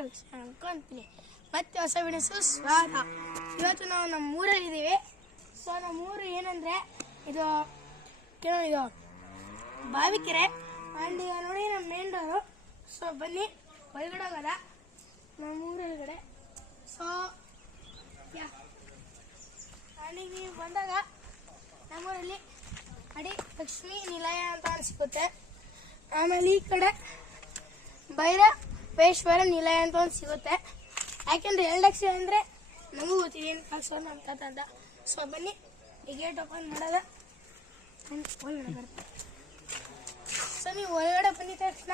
ಎಲ್ಲರೂ ಅನ್ಕೊಂತೀನಿ. ಮತ್ತೆ ಹೊಸ ವಿಡಿಯೋಸು ಸ್ವಾಗತ. ಇವತ್ತು ನಾವು ನಮ್ಮ ಊರಲ್ಲಿದ್ದೀವಿ. ಸೊ ನಮ್ಮ ಊರು ಏನಂದರೆ ಇದು ಬಾವಿಕೆರೆ. ಆ್ಯಂಡ್ ಈಗ ನೋಡಿ ನಮ್ಮ ಮೇನ್ ಡೋರು. ಸೊ ಬನ್ನಿ ಒಳಗಡೆ ಹೋಗೋದ ನಮ್ಮ ಊರೊಳಗಡೆ. ಸೊ ಆ್ಯಂಡ್ ನೀವು ಬಂದಾಗ ನಮ್ಮೂರಲ್ಲಿ ಅಡಿ ಲಕ್ಷ್ಮೀ ನಿಲಯ ಅಂತ ಸಿಗುತ್ತೆ. ಆಮೇಲೆ ಈ ಕಡೆ ಭೈರವೇಶ್ವರ ನಿಲಯ ಅಂತ ಒಂದು ಸಿಗುತ್ತೆ. ಯಾಕೆಂದ್ರೆ 2 ಲಕ್ಷ ಅಂದರೆ ನಮಗೂ ಗೊತ್ತಿದೆ ಏನು ಕಳ್ಸೋರು ನಮ್ಮ ತಾತ ಅಂತ. ಸೊ ಬನ್ನಿ ಈ ಗೇಟ್ ಓಪನ್ ಮಾಡೋದ ಒಳಗಡೆ ಬರ್ತಾರೆ. ಸೊ ನೀವು ಒಳಗಡೆ ಬಂದಿದ ತಕ್ಷಣ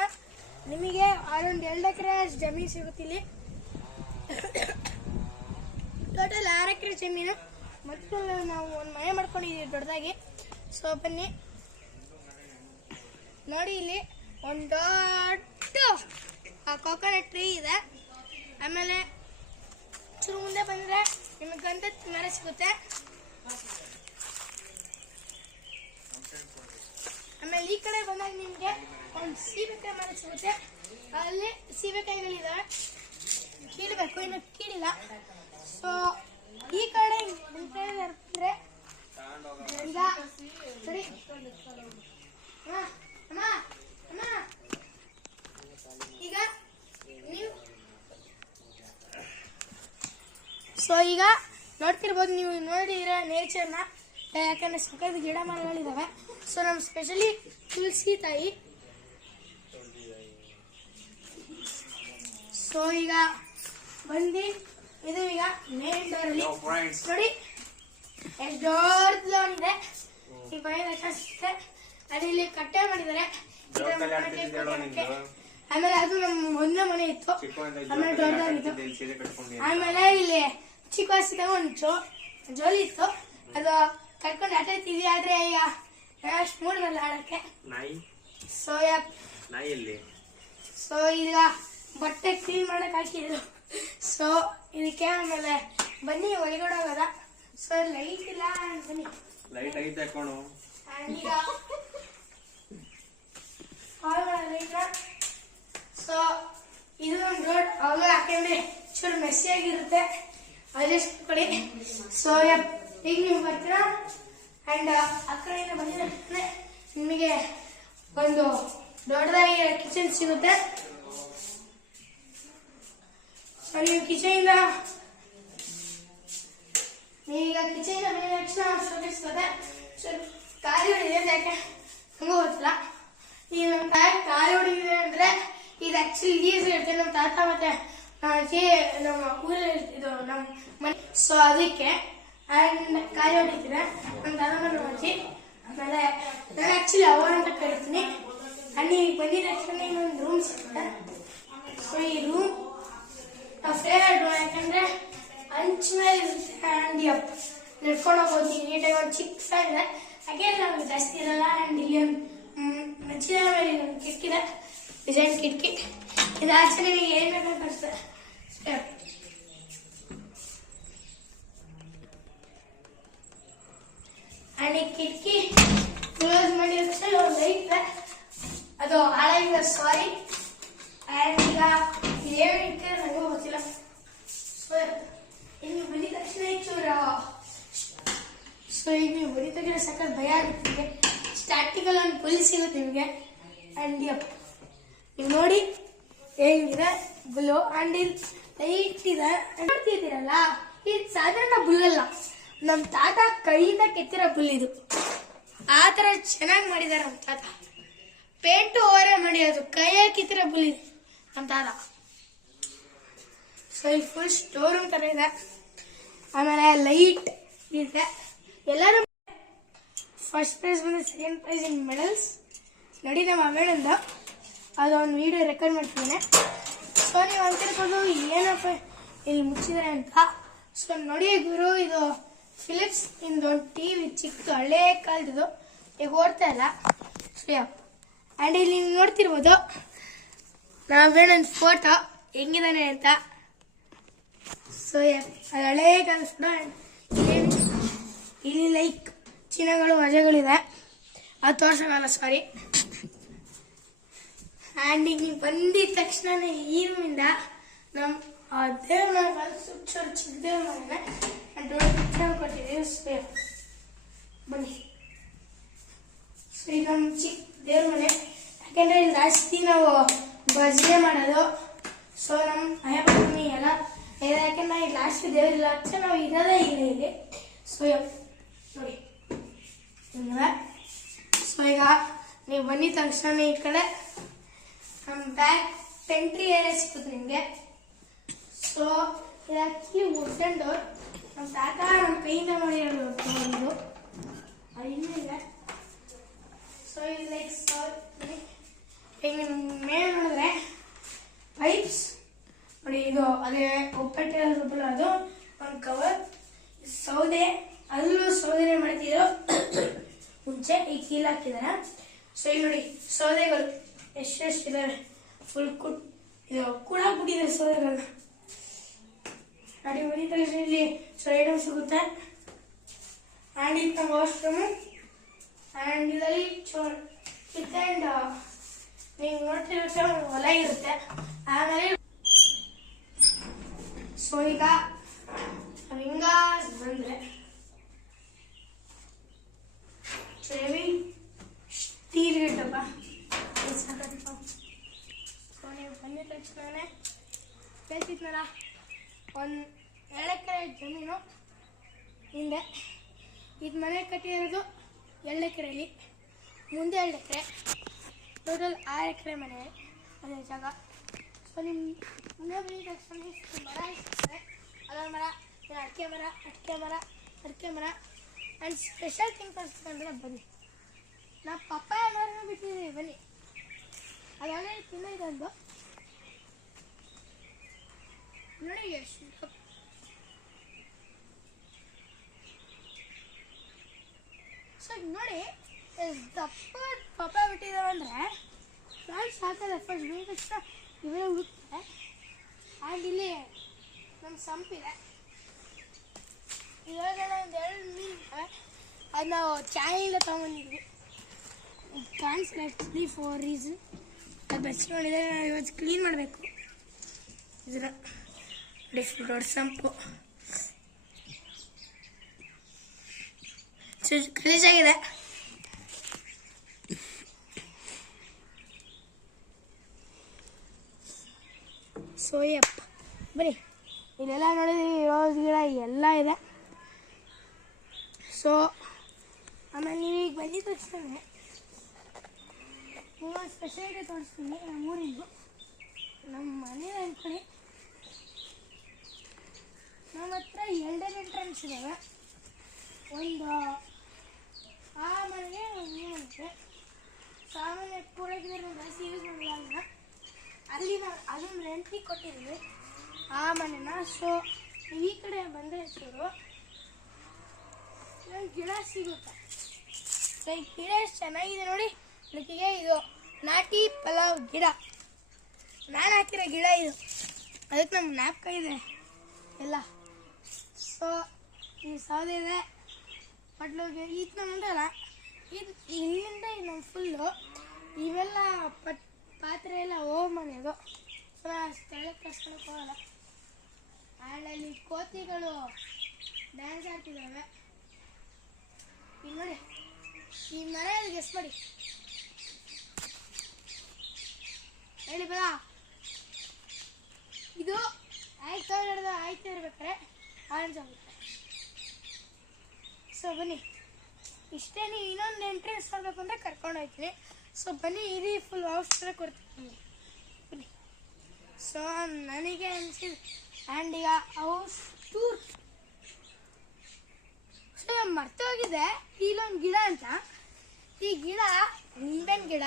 ನಿಮಗೆ ಅರೌಂಡ್ 2 ಎಕರೆ ಜಮೀನು ಸಿಗುತ್ತಿಲ್ಲಿ. ಟೋಟಲ್ 6 ಎಕರೆ ಜಮೀನು. ಮತ್ತು ನಾವು ಒಂದು ಮನೆ ಮಾಡ್ಕೊಂಡಿದ್ದೀವಿ ದೊಡ್ಡದಾಗಿ. ಸೊ ಬನ್ನಿ ನೋಡಿ, ಇಲ್ಲಿ ಒಂದು ದೊಡ್ಡ ಕೋಕೋನಟ್ ಟ್ರೀ ಇದೆ. ಆಮೇಲೆ ಚೂರು ಮುಂದೆ ಬಂದರೆ ನಿಮಗೆ ಗಂಧದ ಮರ ಸಿಗುತ್ತೆ. ಆಮೇಲೆ ಈ ಕಡೆ ಬಂದಾಗ ನಿಮಗೆ ಒಂದು ಸೀಬೆಕಾಯಿ ಮರ ಸಿಗುತ್ತೆ. ಅಲ್ಲಿ ಸೀಬೆಕಾಯಿಗಳಿದ್ದಾವೆ, ಕೀಳಬೇಕು, ಇನ್ನು ಕೀಳಿಲ್ಲ. ಸೊ ಈ ಕಡೆ ಇರ್ತಂದ್ರೆ ಈಗ ಸರಿ ಈಗ ನೀವು ಸೊ ಈಗ ನೋಡ್ತಿರ್ಬೋದು, ನೀವು ನೋಡಿದಿರ ನೇಚರ್ನ. ಯಾಕಂದರೆ ಸಕ್ಕದ ಗಿಡ ಮರಗಳಿದ್ದಾವೆ. ಸೊ ನಮ್ಮ ಸ್ಪೆಷಲಿ ತುಳಸಿ ತಾಯಿ. ಸೊ ಈಗ ಬಂದು ಇದು ಈಗ ಮೇನ್ ಡೋರಲ್ಲಿ ನೋಡಿ ಎಷ್ಟು ದೊಡ್ಡ ಲೋನ್ ಇದೆ. ಈ ಬಯಸಿದೆ ಅದಿಲ್ಲಿ ಕಟ್ಟೆ ಮಾಡಿದ್ದಾರೆ. ಆಮೇಲೆ ಅದು ನಮ್ಮ ಒಂದೇ ಮನೆ ಇತ್ತು, ಆಮೇಲೆ ದೊಡ್ಡದಾಗಿತ್ತು. ಆಮೇಲೆ ಇಲ್ಲಿ ಚಿಕ್ಕ ವಯಸ್ಸಿಗೆ ಒಂದು ಜೋಲಿ ಇತ್ತು, ಅದು ಕಟ್ಕೊಂಡು ಆಟಾಡ್ತಿದ್ವಿ. ಆದ್ರೆ ಈಗ ಅಷ್ಟು ಮೂಡ್ ಬರಲ್ಲ ಆಡಕ್ಕೆ. ಸೊ ಈಗ ಬಟ್ಟೆ ಕ್ಲೀನ್ ಮಾಡಕ್ ಹಾಕಿದ್ರು. ಸೊ ಇದಕ್ಕೆ ಆಮೇಲೆ ಬನ್ನಿ ಒಳಗಡೆ ಹೋಗೋದ. ಸೊ ಲೈಟ್ ಇಲ್ಲ, ಬನ್ನಿ ಲೈಟ್ ಐತೆ ಹಾಕೋಣ. ಈಗ ಸೊ ಇದು ಒಂದು ರೋಡ್ ಅವಾಗ ಹಾಕೊಂಡ್ರೆ ಚೂರು ಮೆಸ್ಸಿ ಆಗಿರುತ್ತೆ, ಅಡ್ಜಸ್ಟ್ ಕೊಡಿ. ಸೊ ಈಗ ನೀವು ಬರ್ತೀರಾ. ಆ್ಯಂಡ್ ಆ ಕಡೆಯಿಂದ ಬಂದಿದ್ರೆ ನಿಮಗೆ ಒಂದು ದೊಡ್ಡದಾಗಿ ಕಿಚನ್ ಸಿಗುತ್ತೆ. ಸೊ ನೀವು ಕಿಚನಿಂದ ನೀವೀಗ ಕಿಚನಿಂದ ಬಂದ ತಕ್ಷಣ ಶೋಕಿಸ್ತದೆ. ಸೊ ಖಾಲಿ ಹೊಡಿದೆ, ಯಾಕೆ ಹಂಗೂ ಗೊತ್ತಿಲ್ಲ. ಈಗ ನಮ್ಮ ತಾಯಿ ಖಾಲಿ ಹೊಡಿದಿದೆ ಅಂದರೆ ಇದು ಆ್ಯಕ್ಚುಲಿ ಈಸಿ ಇರುತ್ತೆ. ನಮ್ಮ ತಾತ ಮತ್ತೆ ನಮ್ಮ ಊರಲ್ಲಿ ಇದು ನಮ್ಮ ಮನೆ. ಸೊ ಅದಕ್ಕೆ ಆ್ಯಂಡ್ ಖಾಲಿ ಹೊಡಿತೀನಿ ನಮ್ಮ ತಾತ ಮನೆ ಅಜ್ಜಿ. ಆಮೇಲೆ ನಾನು ಆ್ಯಕ್ಚುಲಿ ಅವರ್ ಅಂತ ಕರಿತೀನಿ. ಆ್ಯಂಡ್ ಈಗ ಬಂದಿದ್ದ ತಕ್ಷಣ ಇನ್ನೊಂದು ರೂಮ್ ಸಿಗುತ್ತೆ. ಸೊ ಈ ರೂಮ್ ಫೇವರೇಟ್ ರೂಮ್, ಯಾಕಂದರೆ ಹಂಚ ಮೇಲೆ ಇರುತ್ತೆ. ಆ್ಯಂಡ್ ನಡ್ಕೊಂಡು ಹೋಗ್ಬೋದು ನೀಟಾಗಿ. ಒಂದು ಚಿಕ್ಕ ಇದೆ, ಹಾಗೆ ನಮ್ಗೆ ಜಾಸ್ತಿ ಇರಲ್ಲ. ಆ್ಯಂಡ್ ಇಲ್ಲಿ ಒಂದು ಮಚ್ಚಿದ ಮೇಲೆ ಒಂದು ಕಿಟಕಿದೆ, ಡಿಸೈನ್ ಕಿಟಕಿ. ಇದು ಆಕ್ಚುಲಿ ಏನು ಬೇಕಾದ್ರೆ ಕಾಣಿಸ್ತದೆ. ಆ್ಯಂಡ್ ಈ ಕಿಟಕಿ ಕ್ಲೋಸ್ ಮಾಡಿದ ತಕ್ಷಣ ಒಂದು ಲೈಟ್ ಇದೆ, ಅದು ಹಾಳಾಗಿದೆ, ಸಾರಿ. ಆ್ಯಂಡ್ ಈಗ ಏನು ಇರ್ತದೆ ನನಗೂ ಗೊತ್ತಿಲ್ಲ. ಸೊ ಇನ್ನು ಬಂದಿದ ತಕ್ಷಣ ಸೊ ಈಗ ನೀವು ಬರೀ ತೆಗೆದ್ರೆ ಸಕ್ಕತ್ ಭಯ ಆಗುತ್ತೆ ನಿಮಗೆ. ಸ್ಟಾರ್ಟಿಂಗಲ್ಲಿ ಒಂದು ಪುಲ್ ಸಿಗುತ್ತೆ ನಿಮಗೆ. ಆ್ಯಂಡ್ ನೀವು ನೋಡಿ ಹೇಗಿದೆ ಬುಲ್ಲು. ಆ್ಯಂಡ್ ಇದು ಲೈಟ್ ಇದೆ ನೋಡ್ತಿದ್ದೀರಲ್ಲ, ಇದು ಸಾಧಾರಣ ಬುಲ್ಲಲ್ಲ, ನಮ್ಮ ತಾತ ಕೈಯಿಂದ ಕೆತ್ತಿರೋ ಬುಲ್ ಇದು. ಆ ಥರ ಚೆನ್ನಾಗಿ ಮಾಡಿದ್ದಾರೆ ನಮ್ಮ ತಾತ. ಪೇಂಟು ಓವರೇ ಮಾಡಿರೋದು, ಕೈಯಾಗಿ ಕಿತ್ತಿರೋ ಬುಲ್ ಇದು ನಮ್ಮ ತಾತ. ಸೊ ಇಲ್ಲಿ ಫುಲ್ ಸ್ಟೋರ್ ರೂಮ್ ಥರ ಇದೆ. ಆಮೇಲೆ ಲೈಟ್ ಇದೆ. ಎಲ್ಲರೂ ಫಸ್ಟ್ ಪ್ರೈಸ್ ಬಂದು ಸೆಕೆಂಡ್ ಪ್ರೈಸ್ ಇನ್ ಮೆಡಲ್ಸ್ ನೋಡಿ ನಮ್ಮ ಅವೇಳಂದ ಅದೊಂದು ವಿಡಿಯೋ ರೆಕಾರ್ಡ್ ಮಾಡ್ತಿದ್ದೇನೆ. ಸೊ ನೀವು ಅಂತಿರ್ಬೋದು ಏನಪ್ಪ ಇಲ್ಲಿ ಮುಚ್ಚಿದ್ದಾರೆ ಅಂತ. ಸೊ ನೋಡಿ ಗುರು, ಇದು ಫಿಲಿಪ್ಸ್ ಇಂದೊಂದು ಟಿವಿ ಚಿಕ್ಕ ಹಳೆ ಕಾಲದ್ದು, ಈಗ ಓಡ್ತಾ ಇಲ್ಲ. ಸೊ ಆ್ಯಂಡ್ ಇಲ್ಲಿ ನೀವು ನೋಡ್ತಿರ್ಬೋದು ನಾವೇನೊಂದು ಫೋಟೋ ಹೆಂಗಿದಾನೆ ಅಂತ. ಸೊ ಅದು ಹಳೇ ಕಾಲದ ಫೋಟೋ. ಇಲ್ಲಿ ಲೈಕ್ ಚಿನ್ನಗಳು ವಜೆಗಳಿದೆ, ಅದು ತೋರ್ಸೋಕ್ಕಲ್ಲ, ಸಾರಿ. ಆ್ಯಂಡ್ ಈಗ ನೀವು ಬಂದಿದ ತಕ್ಷಣ ಈ ರೂಮಿಂದ ನಮ್ಮ ದೇವ್ರ ಮನೆ ಚೂರು ಚಿಕ್ಕ ದೇವ್ರ ಮನೆ ದೊಡ್ಡ ಪಿಕ್ಚರ್ ಕೊಟ್ಟಿದ್ದೀವಿ. ಬನ್ನಿ. ಸೊ ಇದು ನಮ್ಮ ಚಿಕ್ಕ ದೇವ್ರ ಮನೆ. ಯಾಕೆಂದರೆ ಇಲ್ಲಿ ಜಾಸ್ತಿ ನಾವು ಭಜನೆ ಮಾಡೋದು. ಸೊ ನಮ್ಮ ಅಯ್ಯಪ್ಪನಿ ಎಲ್ಲ ಯಾಕೆಂದ್ರೆ ಇಲ್ಲಿ ಲಾಸ್ಟ್ ದೇವರಿಲ್ಲ ಅಷ್ಟೇ ನಾವು ಇರೋದೇ ಇಲ್ಲ ಇಲ್ಲಿ. ಸೊ ನೋಡಿ ಸೊ ಈಗ ನೀವು ಬಂದಿದ ತಕ್ಷಣ ಈ ಕಡೆ ನಮ್ಮ ಬ್ಯಾಕ್ ಪೆಂಟ್ರಿ ಏರಿಯಾ ಸಿಗುತ್ತೆ ನಿಮಗೆ. ಸೊ ಇದು ಆ್ಯಕ್ಚುಲಿ ವುಡನ್ ಡೋರ್. ನಮ್ಮ ತಾತ ನಮ್ಮ ಕೈಯಿಂದ ಮಾಡಿರೋದು ಒಂದು ಇಲ್ಲಿದೆ. ಸೊ ಇದು ಲೈಕ್ ಸೊ ಈಗ ಮೇಲೆ ನೋಡಿದ್ರೆ ಪೈಪ್ಸ್ ನೋಡಿ, ಇದು ಅದೇ ಒಪ್ಪಟ್ಟೆ ಅದು ಒಂದು ಕವರ್. ಸೌದೆ ಅಲ್ಲೂ ಸೌದೆನೆ ಮಾಡ್ತಿರೋ ಮುಂಚೆ ಈ ಕೀಲ್ ಹಾಕಿದಾರೆ. ಸೊ ಇಲ್ಲಿ ನೋಡಿ ಸೌದೆಗಳು ಎಷ್ಟೆಷ್ಟಿದ್ದಾರೆ. ಫುಲ್ ಇದು ಕೂಡ ಬಿಟ್ಟಿದ್ದಾರೆ ಸೌದೆಗಳನ್ನ. ನೋಡಿ ಬಂದಿದ ತಕ್ಷಣ ಇಲ್ಲಿ ಸೊ ಐಟಮ್ ಸಿಗುತ್ತೆ. ಆ್ಯಂಡ್ ಇದು ನಮ್ಮ ವಾಶ್ರೂಮು. ಆ್ಯಂಡ್ ಇದರಲ್ಲಿ ಕಿಚನ್ ಆ್ಯಂಡ್ ನೀವು ನೋಡ್ತಿರೋ ಹೊಲ ಇರುತ್ತೆ. ಆಮೇಲೆ ಸೊ ಈಗ ಹಿಂಗ ಬಂದ್ರೆ ಸ್ಟೀಲ್ ಗಿಟ್ಟಪ್ಪ ಸಾಕಪ್ಪ. ಸೊ ನೀವು ಬಂದಿದ ತಕ್ಷಣ ಹೇಳ್ತಿದ್ನಲ್ಲ, ಒಂದು 2 ಎಕರೆ ಜಮೀನು ಹಿಂದೆ. ಇದು ಮನೆ ಕಟ್ಟಿರೋದು 2 ಎಕರೆಯಲ್ಲಿ, ಮುಂದೆ 2 ಎಕರೆ, ಟೋಟಲ್ 6 ಎಕರೆ ಮನೆ ಅದೇ ಜಾಗ. ಸೊ ನಿಮ್ಮ ಮುಂದೆ ಬಂದಿದ ತಕ್ಷಣ ಮರ ಇರ್ತದೆ. ಅದರ ಮರ, ಅಡಿಕೆ ಮರ, ಅಡಿಕೆ ಮರ ಆ್ಯಂಡ್ ಸ್ಪೆಷಲ್ ಥಿಂಗ್ ಅಂದರೆ ಬನ್ನಿ, ನಾವು ಪಪ್ಪಾಯ ಮರನೂ ಬಿಟ್ಟಿದ್ದೀವಿ. ಬನ್ನಿ, ಅದಾಗಲೇ ತಿನ್ನೋದೊಂದು ನೋಡಿ ಎಷ್ಟು. ಸೊ ನೋಡಿ ದಪ್ಪ ಪಪ್ಪಾಯ ಬಿಟ್ಟಿದ್ದಾವೆ ಅಂದರೆ ಪ್ಲಾಂಟ್ಸ್ ಹಾಕೋದು ಫಸ್ಟ್ ಬಂದ ತಕ್ಷಣ ಇವೆಲ್ಲ ಹುಡುಕ್ತಾರೆ. ಆ್ಯಂಡ್ ಇಲ್ಲಿ ನಮ್ಮ ಸಂಪಿದೆ. ಇವಾಗ ಒಂದು 2 ಮೀನಿವೆ. ಅದು ನಾವು ಚಾನೆಯಿಂದ ತೊಗೊಂಬಂದಿದ್ವಿ. ಕಾಣಿಸಿಲ್ಲ ಆ್ಯಕ್ಚುಲಿ ಫಾರ್ ರೀಸನ್ ಅದು ಬಚ್ಕೊಂಡಿದೆ. ನಾವು ಇವತ್ತು ಕ್ಲೀನ್ ಮಾಡಬೇಕು. ಇದರ ದೊಡ್ಡ ಸಂಪು ಗಲೀಜಾಗಿದೆ. ಸೊ ಯಪ್ಪ ಬನ್ನಿ, ಇಲ್ಲೆಲ್ಲ ನೋಡಿದ್ವಿ ರೋಸ್ ಗಿಡ ಎಲ್ಲ ಇದೆ. ಸೊ ಆಮೇಲೆ ನೀವೀಗ ಬಂದಿದ ತಕ್ಷಣ ನೀವೊಂದು ಸ್ಪೆಷಾಲಿಟಿ ತೋರಿಸ್ತೀನಿ ನಮ್ಮ ಊರಿಗೂ. ನಮ್ಮ ಮನೆ ಅಂದ್ಕೊಳ್ಳಿ, ನಮ್ಮ ಹತ್ರ 2 ಎಂಟ್ರೆನ್ಸ್ ಇದ್ದಾವೆ. ಒಂದು ಆ ಮನೆಗೆ ಒಂದು ಈ ಮನೆಗೆ. ಸೊ ಆ ಮನೆ ಕೂಡೋದ್ರೆ ನಾವು ಜಾಸ್ತಿ ಯೂಸ್ ಮಾಡಲ್ಲ. ಅಲ್ಲಿ ನಾವು ಅದನ್ನು ರೆಂಟಿಗೆ ಕೊಟ್ಟಿದ್ದೀವಿ ಆ ಮನೆನ. ಸೊ ಈ ಕಡೆ ಬಂದರೆ ಚೂರು ಗಿಡ ಸಿಗುತ್ತೆ. ಸೊ ಈ ಗಿಡ ಎಷ್ಟು ಚೆನ್ನಾಗಿದೆ ನೋಡಿ. ಅದಕ್ಕೆ ಇದು ನಾಟಿ ಪಲಾವ್ ಗಿಡ, ನಾನು ಹಾಕಿರೋ ಗಿಡ ಇದು. ಅದಕ್ಕೆ ನಮ್ಗೆ ಜ್ಞಾಪಕ ಇದೆ ಎಲ್ಲ. ಸೊ ಈ ಸೌದೆ ಇದೆ, ಪಟ್ಲೋಗಿ ಇದು ನಮ್ಮದಲ್ಲ, ಇದು ಇಲ್ಲಿಂದ ನಮ್ಮ ಫುಲ್ಲು ಇವೆಲ್ಲ ಪಾತ್ರೆ ಎಲ್ಲ ಮನೆದು. ಸೊ ಸ್ಥಳಕ್ಕೆ ಕರ್ಸ್ಕೊಳಕ್ಕೆ ಹೋಗಲ್ಲ. ಆ್ಯಂಡ್ ಅಲ್ಲಿ ಕೋತಿಗಳು ಡ್ಯಾನ್ಸ್ ಆಡ್ತಿದ್ದಾವೆ. ಇಲ್ಲಿ ನೋಡಿ ಈ ಮನೆಯಲ್ಲಿ ಗೆಸ್ ಮಾಡಿ ಹೇಳಿ ಬೇಡ. ಇದು ಆಯ್ತಾ ಇರ್ಬೇಕಾರೆ ಆರೆಂಜ್ ಆಗುತ್ತೆ. ಸೊ ಬನ್ನಿ, ಇಷ್ಟೇ. ನೀವು ಇನ್ನೊಂದು ಎಂಟ್ರೆನ್ಸ್ ಮಾಡಬೇಕು ಅಂದರೆ ಕರ್ಕೊಂಡು ಹೋಗ್ತೀನಿ. ಸೊ ಬನ್ನಿ, ಇಡೀ ಫುಲ್ ಹೌಸ್ ಥರ ಕೊಡ್ತೀನಿ ಬನ್ನಿ. ಸೊ ನನಗೆ ಅನಿಸಿದ್ದು ಆ್ಯಂಡ್ ಈಗ ಹೌಸ್ ಟೂರ್. ಸೊ ಮರ್ತು ಹೋಗಿದೆ ಇಲ್ಲೊಂದು ಗಿಡ ಅಂತ. ಈ ಗಿಡ ನಿಂಬೆನ ಗಿಡ.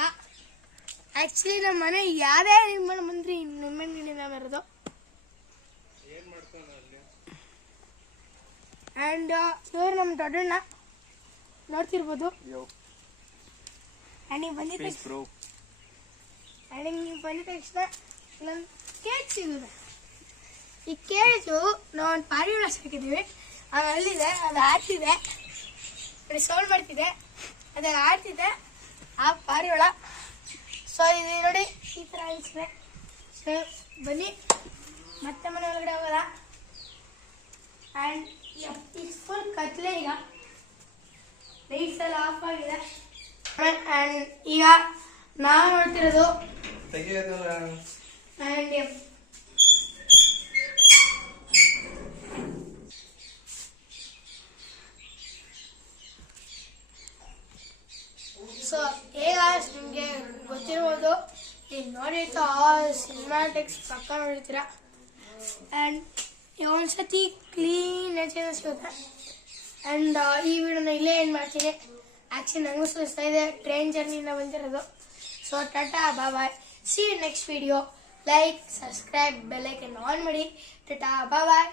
ಆ್ಯಕ್ಚುಲಿ ನಮ್ಮ ಮನೆ ಯಾರೇ ನಿರ್ಮಾಣ ಬಂದ್ರಿ ನಿಂಬೆನ ಗಿಡ ಬರೋದು. ಆ್ಯಂಡ್ ಇವರು ನಮ್ಮ ದೊಡ್ಡಣ್ಣ ನೋಡ್ತಿರ್ಬೋದು. ಆ್ಯಂಡ್ ನೀವು ಬಂದಿದ್ದ ತಕ್ಷಣ ಇಲ್ಲೊಂದು ಕೇಜ್ ಸಿಗುತ್ತೆ. ಈ ಕೇಜು ನಾವು ಒಂದು ಪಾರಿವಾಳ ಸಾಕಿದ್ದೀವಿ. ಅದು ಅಲ್ಲಿದೆ, ಅದು ಆಡ್ತಿದೆ, ಸೌಂಡ್ ಮಾಡ್ತಿದೆ, ಅದೆಲ್ಲ ಆಡ್ತಿದೆ ಆ ಪಾರಿವಾಳ. ಸೊ ಇದು ನೋಡಿ ಈ ಥರ ಅನಿಸಿದೆ. ಸೊ ಬನ್ನಿ ಮತ್ತೆ ಮನೆ ಒಳಗಡೆ ಹೋಗೋದ ಆ್ಯಂಡ್ ಫುಲ್ ಕತ್ಲೆ ಈಗ ಲೈಟ್ಸ್ ಎಲ್ಲ ಆಫ್ ಆಗಿದೆ ಆ್ಯಂಡ್ ಈಗ ನಾವು ನೋಡ್ತಿರೋದು ಆ್ಯಂಡ್ ಸೊ ಈಗ ನಿಮಗೆ ಗೊತ್ತಿರ್ಬೋದು ಈಗ ನೋಡಿರ್ತಾ ಸಿನಿಮ್ಯಾಟಿಕ್ಸ್ ಪಕ್ಕ ನೋಡಿರ್ತೀರ ಆ್ಯಂಡ್ ಒಂದ್ಸತಿ ಕ್ಲೀನ್ ಸಿಗುತ್ತೆ ಆ್ಯಂಡ್ ಈ ವಿಡಿಯೋನ ಇಲ್ಲೇ ಏನು ಮಾಡ್ತೀನಿ ಆ್ಯಕ್ಚುಲಿ ನನಗೂ ಸುಸ್ತಾ ಇದೆ ಟ್ರೈನ್ ಜರ್ನಿಯಿಂದ ಬಂದಿರೋದು so tata bye see you next video like subscribe bell icon on ಮಾಡಿ ಟಾಟಾ ಬಾಯ್